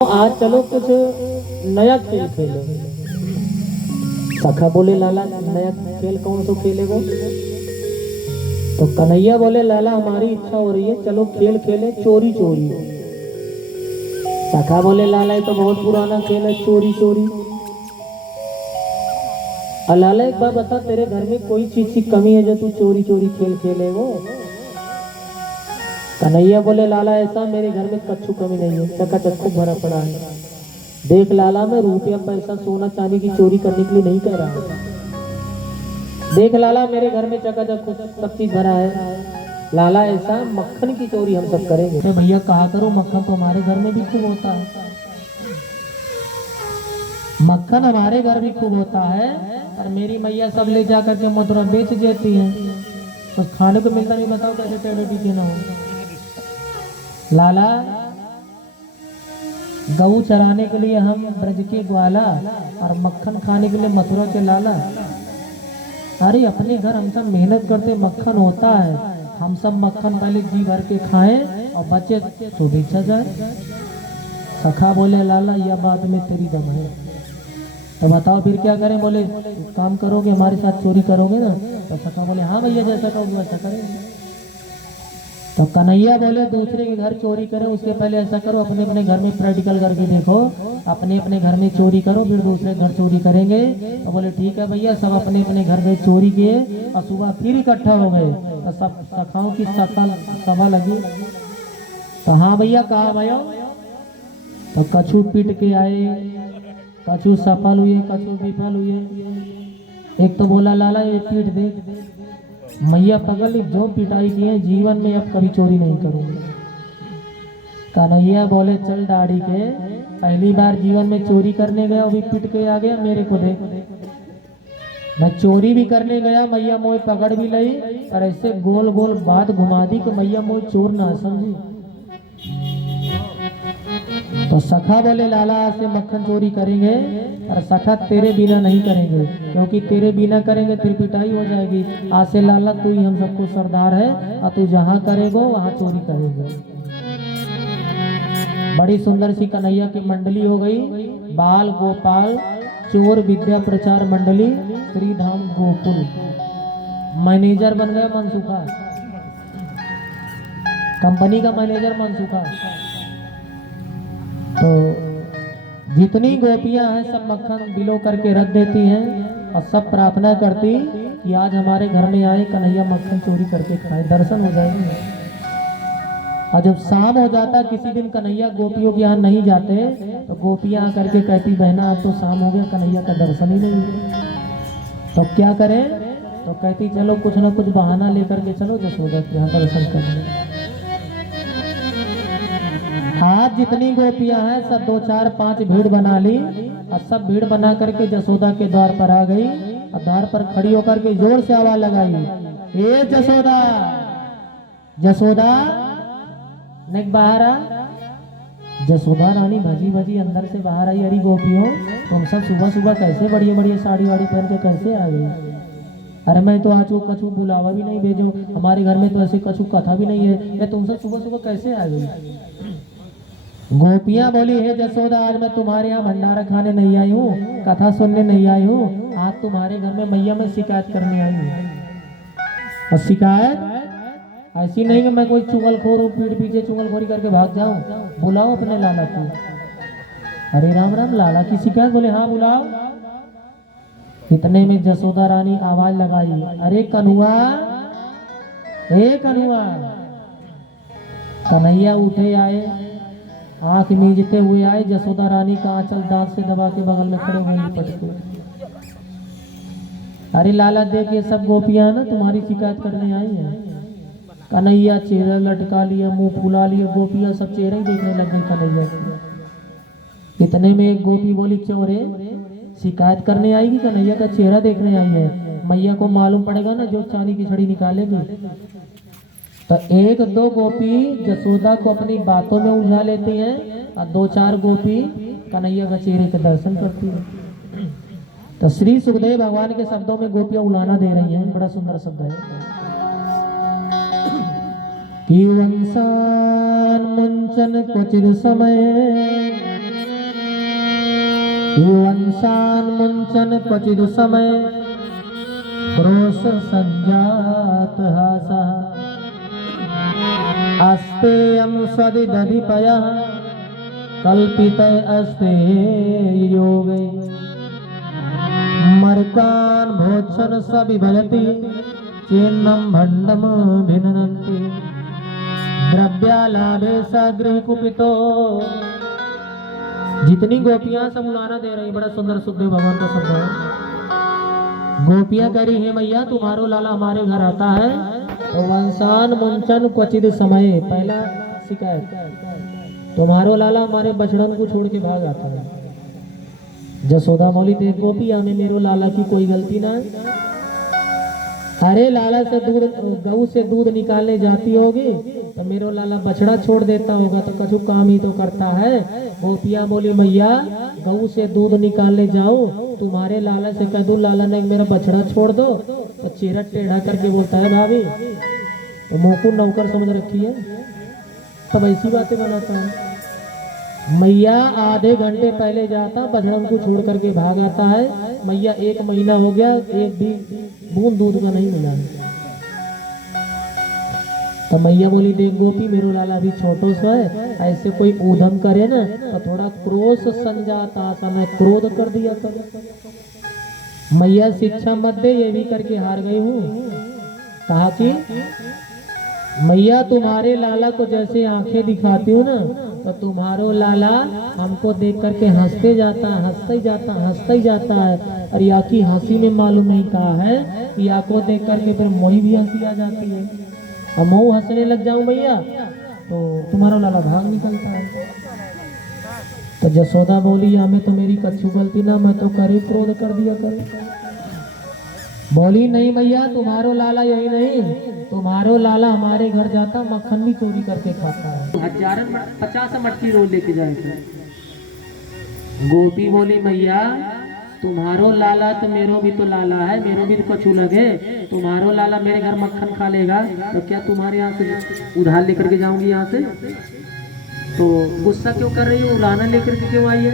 आज चलो कुछ नया खेल खेलो। सखा बोले लाला नया खेल कौन सा खेलेगो? तो कन्हैया बोले लाला हमारी इच्छा हो रही है, चलो खेल खेले चोरी चोरी। सखा बोले लाला ये तो बहुत पुराना खेल है, चोरी चोरी। लाला एक बार बता, तेरे घर में कोई चीज की कमी है जो तू चोरी चोरी खेल खेलेगो? कन्हैया बोले लाला ऐसा मेरे घर में कच्छु कमी नहीं है, चकाचक खूब भरा पड़ा है। देख लाला मैं रुपया पैसा सोना चांदी की चोरी करने के लिए नहीं कह रहा। देख लाला मेरे घर में चकाचक सब चीज भरा है। लाला ऐसा मक्खन की चोरी हम सब करेंगे। तो भैया कहा करो मक्खन तो हमारे घर में भी खूब होता है। मक्खन हमारे घर भी खूब होता है और मेरी मैया सब ले जा करके मथुरा बेच देती है, तो खाने को मिलता नहीं। बताओ कैसे टेढ़े टीके ना हो। लाला गऊ चराने के लिए हम ब्रज के ग्वाला और मक्खन खाने के लिए मथुरा के लाला। अरे अपने घर हम सब मेहनत करते, मक्खन होता है, हम सब मक्खन पहले जी भर के खाएं और बचे तो बेचा जाए। सखा बोले लाला यह बात में तेरी दम है, तो बताओ फिर क्या करें? बोले काम करोगे हमारे साथ चोरी करोगे ना? तो सखा बोले हाँ भैया जैसा कहोगे वैसा करेंगे। तो कन्हैया बोले दूसरे के घर चोरी करें उसके पहले ऐसा करो अपने अपने घर में प्रैक्टिकल करके देखो, अपने अपने घर में चोरी करो फिर दूसरे घर चोरी करेंगे। तो बोले ठीक है भैया, सब अपने अपने घर गए चोरी किए और सुबह फिर इकट्ठा हो गए। तो सब सखाओं की सभा लगी। तो हाँ भैया कहा भैया? तो कछू पीट के आए, कछू सफल हुए, कछू विफल हुए। एक तो बोला लाला ये पीट दे। मैया पगल जो पिटाई की है जीवन में अब कभी चोरी नहीं करूंगी। कन्हैया बोले चल दाढ़ी के, पहली बार जीवन में चोरी करने गया अभी पिट के आ गया मेरे को देख। मैं चोरी भी करने गया, मैया मोई पकड़ भी ली और ऐसे गोल गोल बात घुमा दी कि मैया मोई चोर ना समझी। तो सखा बोले लाला आज से मक्खन चोरी करेंगे और सखा तेरे बिना नहीं करेंगे, क्योंकि तेरे बिना करेंगे फिर पिटाई हो जाएगी। आज से लाला तू ही हम सबको सरदार है और तू जहाँ करेगो वहाँ चोरी करेंगे। बड़ी सुंदर सी कन्हैया की मंडली हो गई। बाल गोपाल चोर विद्या प्रचार मंडली श्रीधाम गोकुल। मैनेजर बन गया मनसुखा, कंपनी का मैनेजर मनसुखा। तो जितनी गोपियां हैं सब मक्खन बिलो करके रख देती हैं और सब प्रार्थना करती कि आज हमारे घर में आए कन्हैया मक्खन चोरी करके खाए, दर्शन हो जाएंगे। और जब शाम हो जाता किसी दिन कन्हैया गोपियों के यहाँ नहीं जाते तो गोपियां आकर के कहती बहना अब तो शाम हो गया कन्हैया का दर्शन ही नहीं हुआ, तो क्या करें? तो कहती चलो कुछ ना कुछ बहाना लेकर के चलो जसोदा के यहाँ दर्शन करने। आज जितनी गोपियां हैं सब 2 4 5 भीड़ बना ली और सब भीड़ बना करके जसोदा के द्वार पर आ गई और द्वार पर खड़ी होकर के जोर से आवाज लगाई, ए जसोदा जसोदा नेक बाहर आ। जसोदा रानी भजी भजी अंदर से बाहर आई। अरे गोपियों तुम सब सुबह सुबह कैसे बढ़िया बढ़िया साड़ी वाड़ी पहन के कैसे आ गई? अरे मैं तो आज को कछु बुलावा भी नहीं भेजो, हमारे घर में तो ऐसे कछु कथा भी नहीं है, तुम सब सुबह सुबह कैसे आ गई? गोपियां बोली हे जसोदा आज मैं तुम्हारे यहाँ भंडारा खाने नहीं आई हूँ, कथा सुनने नहीं आई हूँ, आज तुम्हारे घर में मैया में शिकायत करने आई हूँ। और शिकायत ऐसी नहीं कि मैं कोई चुगलखोर हूँ पीठ पीछे चुगलखोरी करके भाग जाऊं। बुलाओ अपने लाला को। अरे राम राम लाला की शिकायत? बोले हाँ बुलाओ। इतने में जसोदा रानी आवाज लगाई, अरे कन्हुआ ए कन्हुआ। कन्हैया उठे आए, आंख मींजते हुए आए। जसोदा रानी का आंचल दांत से दबा के बगल में खड़े हुए पटके। अरे लाला देख ये सब गोपियां ना तुम्हारी शिकायत करने आई हैं। कन्हैया चेहरा लटका लिया, मुंह फुला लिया, गोपियां सब चेहरे ही देखने लग गई कन्हैया के। इतने में एक गोपी बोली चोरे शिकायत करने आएगी कन्हैया का चेहरा देखने आई है, मैया को मालूम पड़ेगा ना जो चांदी की छड़ी निकालेगी। तो 1 2 गोपी जसोदा को अपनी बातों में उलझा लेती हैं और 2 4 गोपी कन्हैया का चेहरे के दर्शन करती है। तो श्री सुखदेव भगवान के शब्दों में गोपियां उलाना दे रही हैं। बड़ा सुंदर शब्द है कि वंसान मुंचन क्वचित समय वंशान मुंचन क्वचिद समय क्रोश संजात हासा अस्तेयं सदिदधिपयः कल्पित अस्ते योगे मर्कान भोक्षण सविभजति चेन्नम भंडम भिन्नन्ति द्रव्यालाभे सगृह कुपितो। जितनी गोपियां सब उलाना दे रही, बड़ा सुंदर सुखदेव भगवान का शब्द है। गोपियां कह रही है मैया तुम्हारो लाला हमारे घर आता है तो वंशान मुंचन क्वचिद समय, पहला शिकायत तुम्हारो लाला हमारे बछड़न को छोड़ के भाग आता है। जसोदा बोली देख गोपिया में मेरो लाला की कोई गलती ना है। अरे लाला से दूध, गऊ से दूध निकालने जाती होगी तो मेरो लाला बछड़ा छोड़ देता होगा तो कछु काम ही तो करता है। गोपिया बोली मैया गऊ से दूध निकालने जाओ तुम्हारे लाला से कह दूं लाला ने मेरा बछड़ा छोड़ दो, तो चेहरा टेढ़ा करके बोलता है भाभी तो मुंह को नौकर समझ रखी है, तब ऐसी बातें बनाता है। मैया आधे घंटे पहले जाता बछड़न को छोड़ करके भाग आता है। मैया 1 महीना हो गया एक भी बूंद दूध का नहीं मिला। तो मैया बोली देख गोपी मेरो लाला भी छोटो सा है, ऐसे कोई ऊधम करे ना तो थोड़ा क्रोध संजाता सा क्रोध कर दिया कर। मैया शिक्षा मत दे ये भी करके हार गई हूँ। कहा कि मैया तुम्हारे लाला को जैसे आंखें दिखाती हूँ ना तो तुम्हारो लाला हमको देख करके हंसते जाता है, हंसते ही जाता, हंसते ही जाता है। और या की हंसी में मालूम नहीं कहा है कि या को देख करके फिर मोही भी हंसी आ जाती है और मैं हंसने लग जाऊं भैया तो तुम्हारा लाला भाग निकलता है। तो जसोदा बोली हमें तो मेरी कच्छु गलती ना, मैं तो करे क्रोध कर दिया करे। बोली नहीं भैया तुम्हारो लाला यही नहीं, तुम्हारो लाला हमारे घर जाता मक्खन भी चोरी करके खाता है, 50 मटकी रोज लेके जाए थे। गोपी बोली मैया तुम्हारो लाला तो मेरो भी तो लाला है, मेरो भी तो कछु लगे। तुम्हारो लाला मेरे घर मक्खन खा लेगा तो क्या तुम्हारे यहाँ से उधार लेकर के जाऊंगी यहाँ से? तो गुस्सा क्यों कर रही हो, उलाना लेकर के क्यों आई है?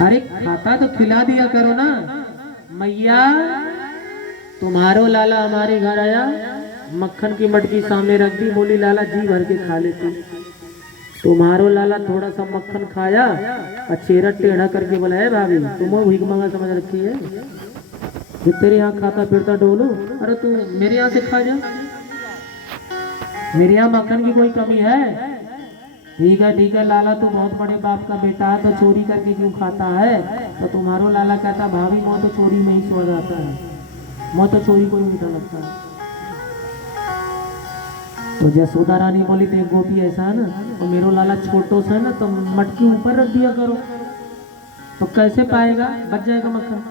अरे खाता तो खिला दिया करो ना। मैया तुम्हारो लाला हमारे घर आया मक्खन की मटकी सामने रख दी, बोली लाला जी भर के खा लेती। तुम्हारो लाला थोड़ा सा मक्खन खाया और चेहरा टेढ़ा करके बोला है भाभी तुम भीख मांगा समझ रखी है, जो तेरे यहाँ खाता फिरता डोलू। अरे तू मेरे यहाँ से खा जा, मेरे यहाँ मक्खन की कोई कमी है? ठीक है लाला तू बहुत बड़े बाप का बेटा है तो चोरी करके क्यों खाता है? तो तुम्हारो लाला कहता भाभी मैं तो चोरी में ही सो जाता है, मैं तो चोरी को ही मीठा लगता है। तो जसोदा रानी बोली देख गोपी ऐसा है ना तो मेरो लाला छोटो सा है ना तो मटकी ऊपर रख दिया करो तो कैसे पाएगा, बच जाएगा मक्खन।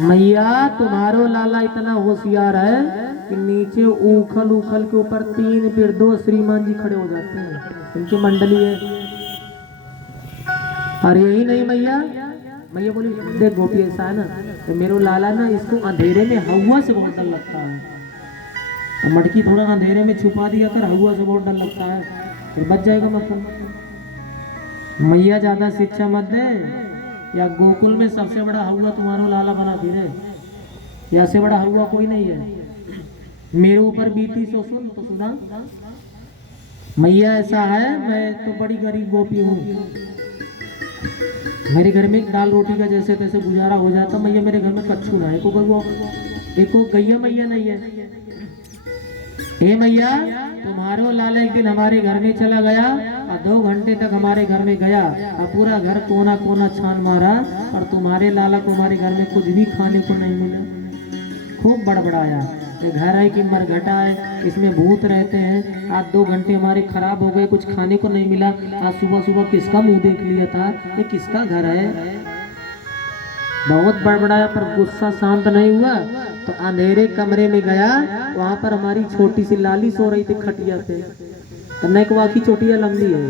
मैया तुम्हारो लाला इतना होशियार है कि नीचे उखल उखल के ऊपर 3 फिर 2 श्रीमान जी खड़े हो जाते हैं, उनकी मंडली है। अरे यही नहीं मैया, मैया बोली देख गोपी ऐसा है ना तो मेरो लाला ना इसको अंधेरे में हवा से बहुत डर लगता है, तो मटकी थोड़ा अंधेरे में छुपा दिया कर, हवा से बहुत डर लगता है फिर बच जाएगा मक्खन। मैया ज्यादा शिक्षा मत दे, या गोकुल में सबसे बड़ा हवा तुम्हारा लाला बना फिरे, या से बड़ा हवा कोई नहीं है। मेरे ऊपर बीती सो सुन तो सुना। मैया ऐसा है मैं तो बड़ी गरीब गोपी हूँ, मेरे घर में दाल रोटी का जैसे तैसे गुजारा हो जाता। मैया मेरे घर में कच्छू ना है, एको गैया मैया नहीं है। हे मैया तुम्हारो लाला एक दिन हमारे घर में चला गया और 2 घंटे तक हमारे घर में गया और पूरा घर कोना कोना छान मारा और तुम्हारे लाला को हमारे घर में कुछ भी खाने को नहीं मिला। खूब बड़बड़ाया ये घर है कि मरघटा है, इसमें भूत रहते हैं। आज 2 घंटे हमारे खराब हो गए, कुछ खाने को नहीं मिला। आज सुबह सुबह किसका मुंह देख लिया था, ये किसका घर है। बहुत बड़बड़ाया पर गुस्सा शांत नहीं हुआ तो अंधेरे कमरे में गया, वहां पर हमारी छोटी सी लाली सो रही थी खटिया पे। तो नेकवा की चोटिया लंबी है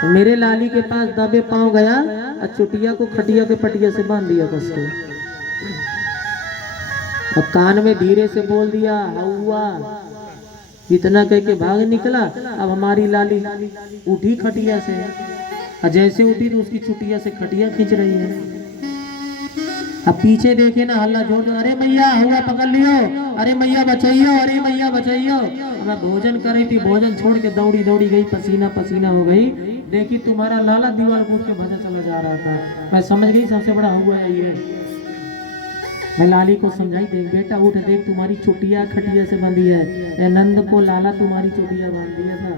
तो मेरे लाली के पास दबे पांव गया और चोटिया को खटिया के पटिया से बांध दिया कस के और कान में धीरे से बोल दिया हवा। इतना कह के भाग निकला। अब हमारी लाली उठी खटिया से और जैसे उठी तो उसकी चुटिया से खटिया खींच रही है। अब पीछे देखे ना हल्ला जोर, अरे मैया हुआ पकड़ लियो, अरे मैया बचाइयो, अरे मैया बचाइयो। मैं भोजन कर रही थी, भोजन छोड़ के दौड़ी दौड़ी गई, पसीना पसीना हो गई। देखी तुम्हारा लाला दीवार कूद के भजा चला जा रहा था। मैं समझ गई सबसे बड़ा हुआ है ये। मैं लाली को समझाई, देख बेटा उठ, देख तुम्हारी चुटिया खटिया से बंधी है। ए नंद को लाला तुम्हारी चुटिया बांध दिया था।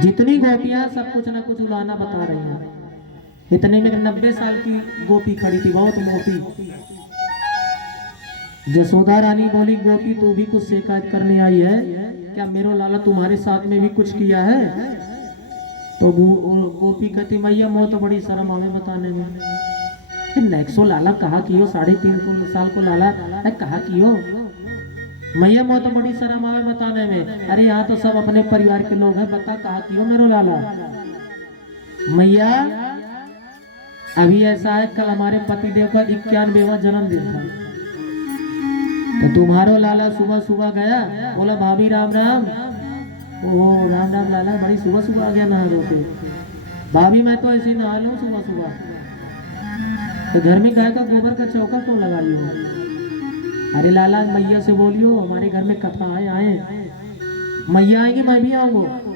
जितनी गोपियां सब कुछ ना कुछ उलाना बता रही हैं। इतने में 90 साल की गोपी खड़ी थी, बहुत मोटी। जसोदा रानी बोली, गोपी तू भी कुछ शिकायत करने आई है क्या? मेरो लाला तुम्हारे साथ में भी कुछ किया है? तो गोपी कहती, मैया मोह तो बड़ी शर्म आवे बताने में। नेक्सो लाला कहा कि हो, 3.5 साल को लाला कहा कि हो मैया मोह तो बड़ी शर्म आवे बताने में। अरे यहाँ तो सब अपने परिवार के लोग हैं, बता कहा कि हो मेरो लाला। मैया अभी ऐसा है, कल हमारे पतिदेव का 91वां जन्मदिन था, तो तुम्हारो लाला सुबह सुबह गया, बोला भाभी राम राम। ओह राम राम लाला, बड़ी सुबह सुबह आ गया नहा धो के। भाभी मैं तो ऐसे ही नहा लूं सुबह सुबह, तो घर में गाय का गोबर का चौका क्यों लगा लियो? अरे लाला मैया से बोलियो हमारे घर में कथा आए, मैया आएगी मैं भी आऊंगा।